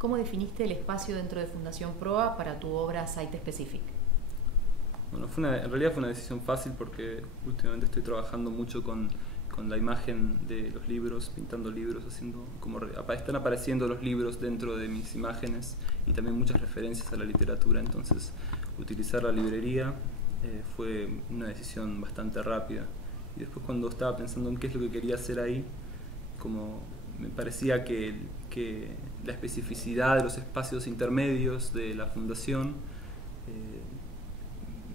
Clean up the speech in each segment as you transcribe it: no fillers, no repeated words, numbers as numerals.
¿Cómo definiste el espacio dentro de Fundación Proa para tu obra Site Specific? Bueno, en realidad fue una decisión fácil porque últimamente estoy trabajando mucho con la imagen de los libros, pintando libros, están apareciendo los libros dentro de mis imágenes y también muchas referencias a la literatura, entonces utilizar la librería fue una decisión bastante rápida. Y después, cuando estaba pensando en qué es lo que quería hacer ahí, como me parecía que la especificidad de los espacios intermedios de la fundación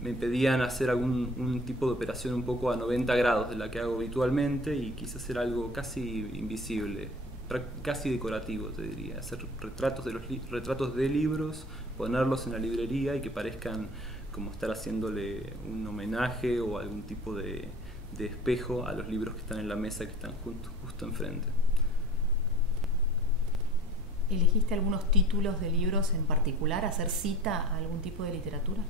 me pedían hacer un tipo de operación un poco a 90 grados de la que hago habitualmente, y quise hacer algo casi invisible, casi decorativo, te diría, hacer retratos de libros, ponerlos en la librería y que parezcan como estar haciéndole un homenaje o algún tipo de espejo a los libros que están en la mesa, que están justo enfrente. ¿Elegiste algunos títulos de libros en particular, hacer cita a algún tipo de literatura?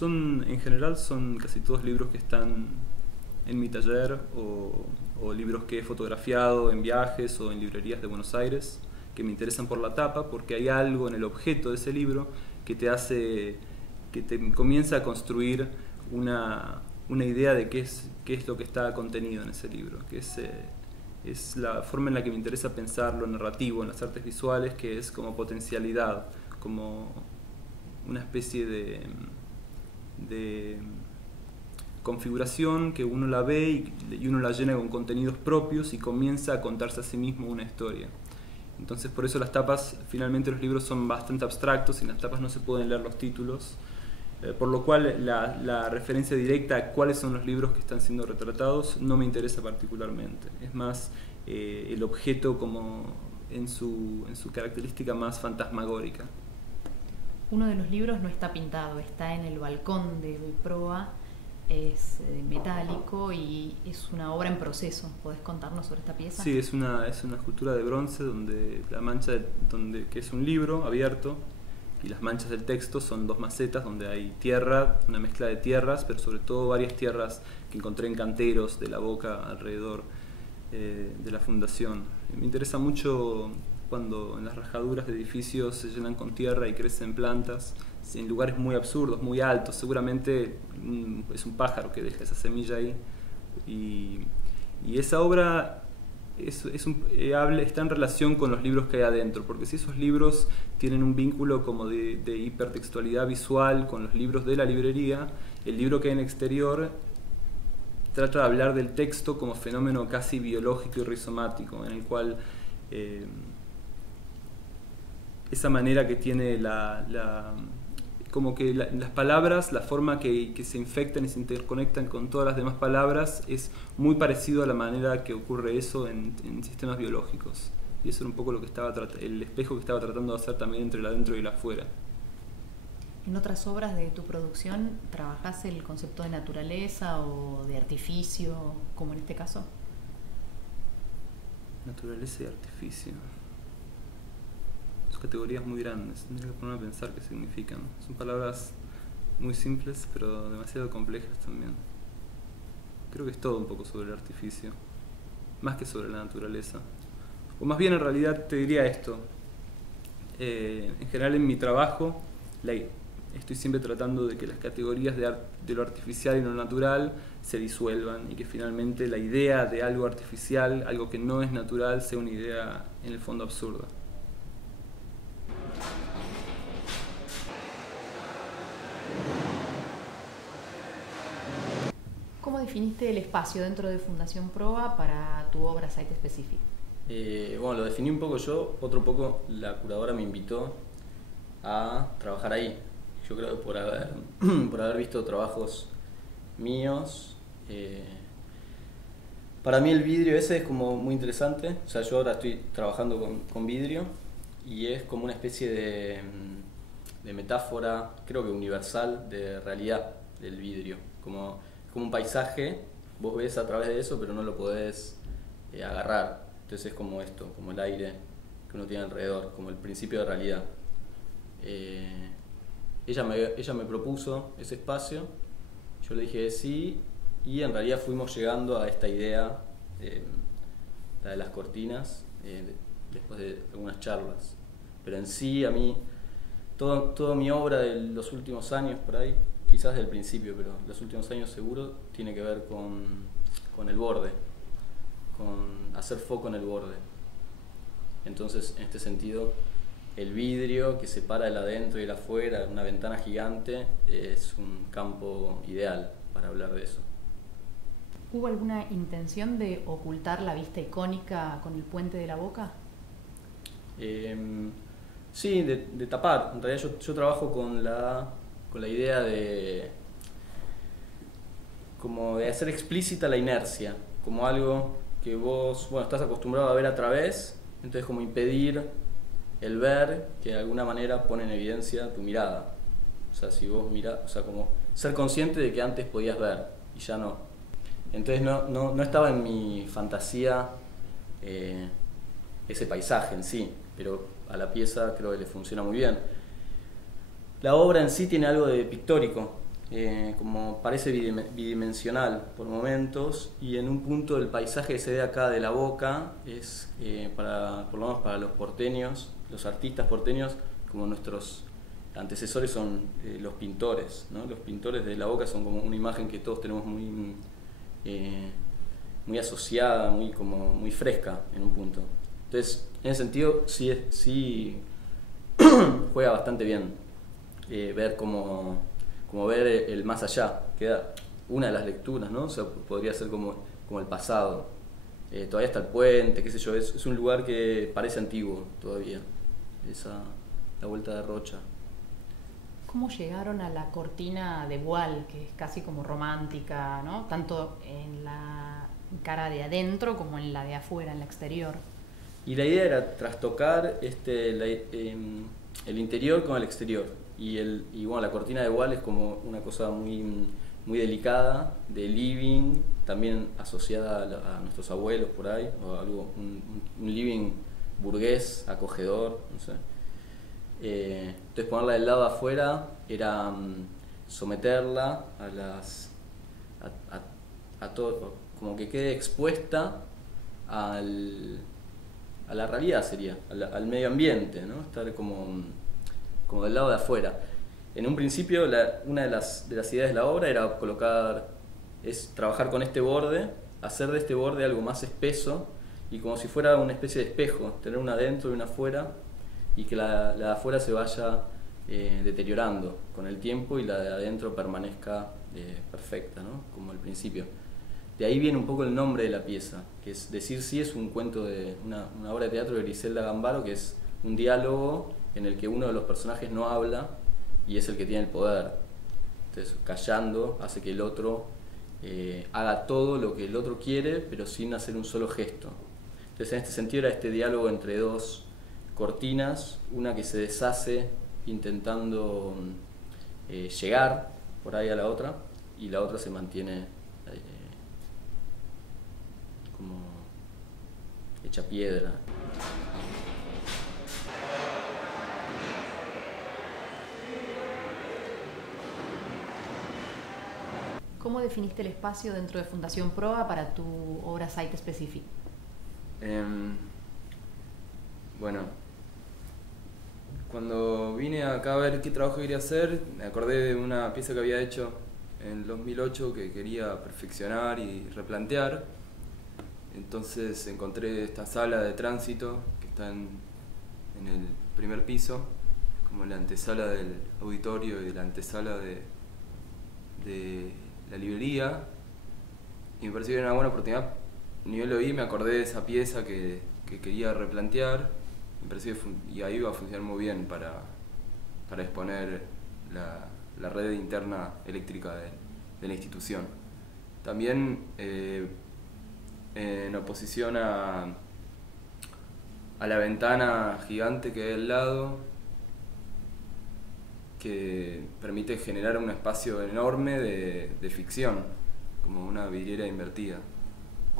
En general son casi todos libros que están en mi taller o libros que he fotografiado en viajes o en librerías de Buenos Aires, que me interesan por la tapa, porque hay algo en el objeto de ese libro que te comienza a construir una idea de qué es lo que está contenido en ese libro, que es la forma en la que me interesa pensar lo narrativo en las artes visuales, que es como potencialidad, como una especie de configuración que uno la ve y uno la llena con contenidos propios y comienza a contarse a sí mismo una historia. Entonces, por eso las tapas, finalmente los libros son bastante abstractos y en las tapas no se pueden leer los títulos, por lo cual la referencia directa a cuáles son los libros que están siendo retratados no me interesa particularmente. Es más el objeto como en su característica más fantasmagórica. Uno de los libros no está pintado, está en el balcón del Proa, es metálico y es una obra en proceso. ¿Podés contarnos sobre esta pieza? Sí, es una escultura de bronce donde la mancha que es un libro abierto, y las manchas del texto son dos macetas donde hay tierra, una mezcla de tierras, pero sobre todo varias tierras que encontré en canteros de la Boca alrededor de la fundación. Me interesa mucho cuando en las rajaduras de edificios se llenan con tierra y crecen plantas en lugares muy absurdos, muy altos. Seguramente es un pájaro que deja esa semilla ahí, y esa obra está en relación con los libros que hay adentro, porque si esos libros tienen un vínculo como de hipertextualidad visual con los libros de la librería, el libro que hay en el exterior trata de hablar del texto como fenómeno casi biológico y rizomático, en el cual esa manera que tiene como que las palabras, la forma que se infectan y se interconectan con todas las demás palabras, es muy parecido a la manera que ocurre eso en sistemas biológicos. Y eso era un poco el espejo que estaba tratando de hacer también entre el adentro y el afuera. ¿En otras obras de tu producción trabajás el concepto de naturaleza o de artificio, como en este caso? Naturaleza y artificio. Son categorías muy grandes, tendría que ponerme a pensar qué significan. Son palabras muy simples, pero demasiado complejas también. Creo que es todo un poco sobre el artificio, más que sobre la naturaleza. O más bien, en realidad, te diría esto. En general, en mi trabajo, estoy siempre tratando de que las categorías de lo artificial y lo natural se disuelvan, y que finalmente la idea de algo artificial, algo que no es natural, sea una idea en el fondo absurda. ¿Cómo definiste el espacio dentro de Fundación Proa para tu obra Site Specific? Bueno, lo definí un poco yo, otro poco la curadora me invitó a trabajar ahí. Yo creo que por haber visto trabajos míos, para mí el vidrio ese es como muy interesante. O sea, yo ahora estoy trabajando con vidrio y es como una especie de metáfora, creo que universal, de realidad del vidrio. Como un paisaje, vos ves a través de eso, pero no lo podés agarrar. Entonces es como esto, como el aire que uno tiene alrededor, como el principio de realidad. Ella me propuso ese espacio, yo le dije sí, y en realidad fuimos llegando a esta idea, la de las cortinas, después de algunas charlas. Pero en sí, a mí, toda mi obra de los últimos años por ahí, quizás del principio, pero los últimos años seguro, tiene que ver con el borde, con hacer foco en el borde. Entonces, en este sentido, el vidrio que separa el adentro y el afuera, una ventana gigante, es un campo ideal para hablar de eso. ¿Hubo alguna intención de ocultar la vista icónica con el puente de la Boca? Sí, de tapar. En realidad yo trabajo con la idea como de hacer explícita la inercia, como algo que vos estás acostumbrado a ver a través, entonces como impedir el ver que de alguna manera pone en evidencia tu mirada. O sea, si vos mirás, o sea, como ser consciente de que antes podías ver y ya no. Entonces no estaba en mi fantasía ese paisaje en sí, pero a la pieza creo que le funciona muy bien. La obra en sí tiene algo de pictórico, como parece bidimensional por momentos, y en un punto el paisaje que se ve acá de la Boca es, por lo menos para los porteños, los artistas porteños, como nuestros antecesores son los pintores, ¿no? Los pintores de la Boca son como una imagen que todos tenemos muy asociada, muy fresca en un punto. Entonces, en ese sentido, sí juega bastante bien ver como ver el más allá. Queda una de las lecturas, ¿no? O sea, podría ser como el pasado. Todavía está el puente, qué sé yo, es un lugar que parece antiguo todavía. La vuelta de Rocha. ¿Cómo llegaron a la cortina de voile, que es casi como romántica, ¿no? Tanto en la cara de adentro como en la de afuera, en la exterior? Y la idea era trastocar el interior con el exterior. Y bueno, la cortina de voile es como una cosa muy delicada, de living, también asociada a nuestros abuelos por ahí, o algo, un living burgués, acogedor, no sé. Entonces ponerla del lado de afuera era someterla a todo, como que quede expuesta a la realidad, sería, al medio ambiente, ¿no? Estar como del lado de afuera. En un principio una de las ideas de la obra era trabajar con este borde, hacer de este borde algo más espeso y como si fuera una especie de espejo, tener una adentro y una afuera, y que la de afuera se vaya deteriorando con el tiempo y la de adentro permanezca perfecta, ¿no? Como al principio. De ahí viene un poco el nombre de la pieza, que es Decir sí, es un cuento de una obra de teatro de Griselda Gambaro, que es un diálogo en el que uno de los personajes no habla y es el que tiene el poder. Entonces, callando hace que el otro haga todo lo que el otro quiere, pero sin hacer un solo gesto. Entonces, en este sentido era este diálogo entre dos cortinas, una que se deshace intentando llegar por ahí a la otra, y la otra se mantiene como hecha piedra. ¿Cómo definiste el espacio dentro de Fundación Proa para tu obra Site Specific? Bueno, cuando vine acá a ver qué trabajo quería hacer, me acordé de una pieza que había hecho en 2008 que quería perfeccionar y replantear. Entonces encontré esta sala de tránsito que está en el primer piso, como la antesala del auditorio y la antesala de la librería, y me pareció que era una buena oportunidad. Ni yo lo vi, me acordé de esa pieza que quería replantear, me pareció y ahí iba a funcionar muy bien para exponer la red interna eléctrica de la institución. También en oposición a la ventana gigante que hay al lado, que permite generar un espacio enorme de ficción, como una vidriera invertida.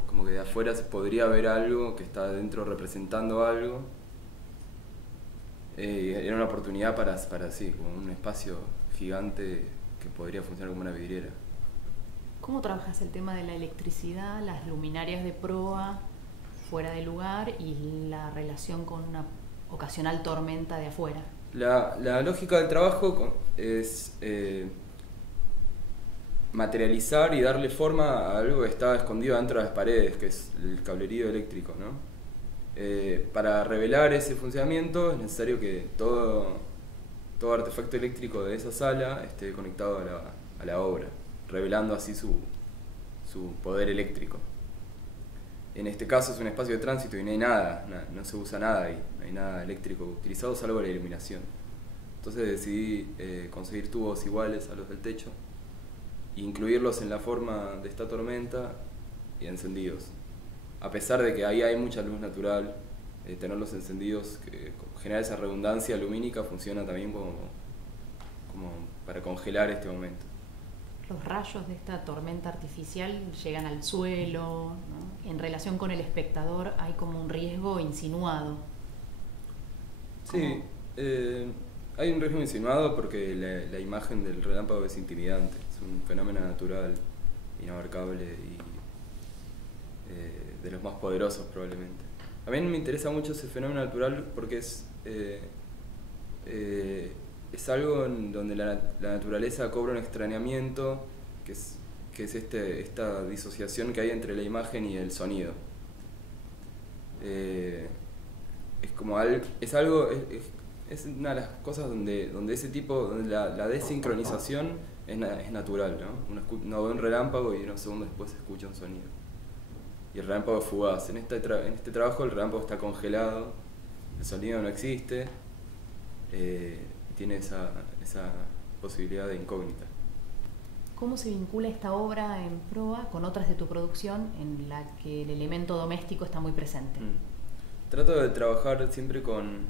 Como que de afuera se podría ver algo que está adentro representando algo. Era una oportunidad para sí, como un espacio gigante que podría funcionar como una vidriera. ¿Cómo trabajas el tema de la electricidad, las luminarias de proa fuera de lugar y la relación con una ocasional tormenta de afuera. La lógica del trabajo es materializar y darle forma a algo que está escondido dentro de las paredes, que es el cablerío eléctrico, ¿no? Para revelar ese funcionamiento es necesario que todo artefacto eléctrico de esa sala esté conectado a la obra, revelando así su poder eléctrico. En este caso es un espacio de tránsito y no hay nada, no se usa nada ahí, no hay nada eléctrico utilizado salvo la iluminación. Entonces decidí conseguir tubos iguales a los del techo e incluirlos en la forma de esta tormenta y encendidos. A pesar de que ahí hay mucha luz natural, tenerlos encendidos, que generar esa redundancia lumínica, funciona también como para congelar este momento. Los rayos de esta tormenta artificial llegan al suelo, ¿no? En relación con el espectador hay como un riesgo insinuado. Sí, hay un riesgo insinuado porque la imagen del relámpago es intimidante, es un fenómeno natural, inabarcable y de los más poderosos probablemente. A mí me interesa mucho ese fenómeno natural porque es algo en donde la naturaleza cobra un extrañamiento que es esta disociación que hay entre la imagen y el sonido. Es una de las cosas donde ese tipo, donde la desincronización es natural, ¿no? Uno ve un relámpago y unos segundos después se escucha un sonido. Y el relámpago es fugaz. En este trabajo el relámpago está congelado, el sonido no existe, tiene esa posibilidad de incógnita. ¿Cómo se vincula esta obra en proa con otras de tu producción en la que el elemento doméstico está muy presente? Trato de trabajar siempre con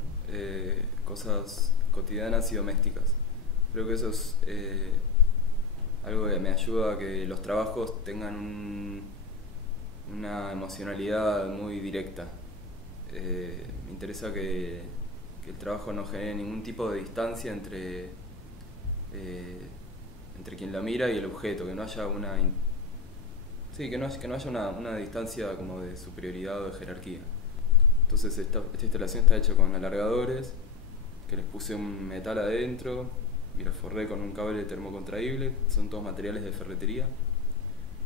cosas cotidianas y domésticas. Creo que eso es algo que me ayuda a que los trabajos tengan una emocionalidad muy directa. Me interesa que el trabajo no genere ningún tipo de distancia entre quien la mira y el objeto, que no haya una distancia como de superioridad o de jerarquía. Entonces esta instalación está hecha con alargadores, que les puse un metal adentro y los forré con un cable termocontraíble, son todos materiales de ferretería.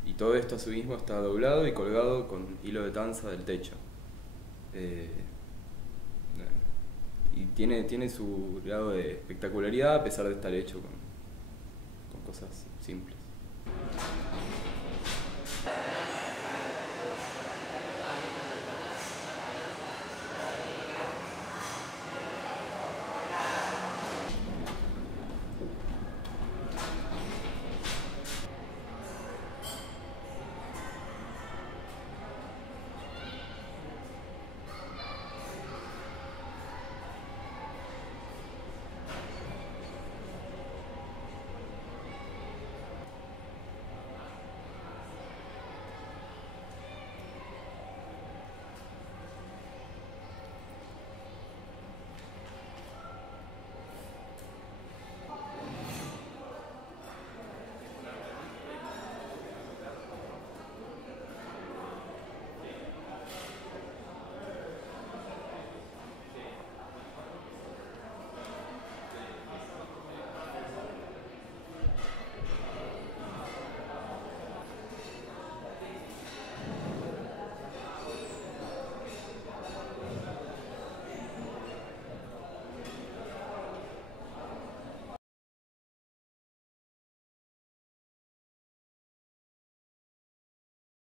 Y todo esto asimismo está doblado y colgado con hilo de tanza del techo. Y tiene su grado de espectacularidad a pesar de estar hecho con cosas simples.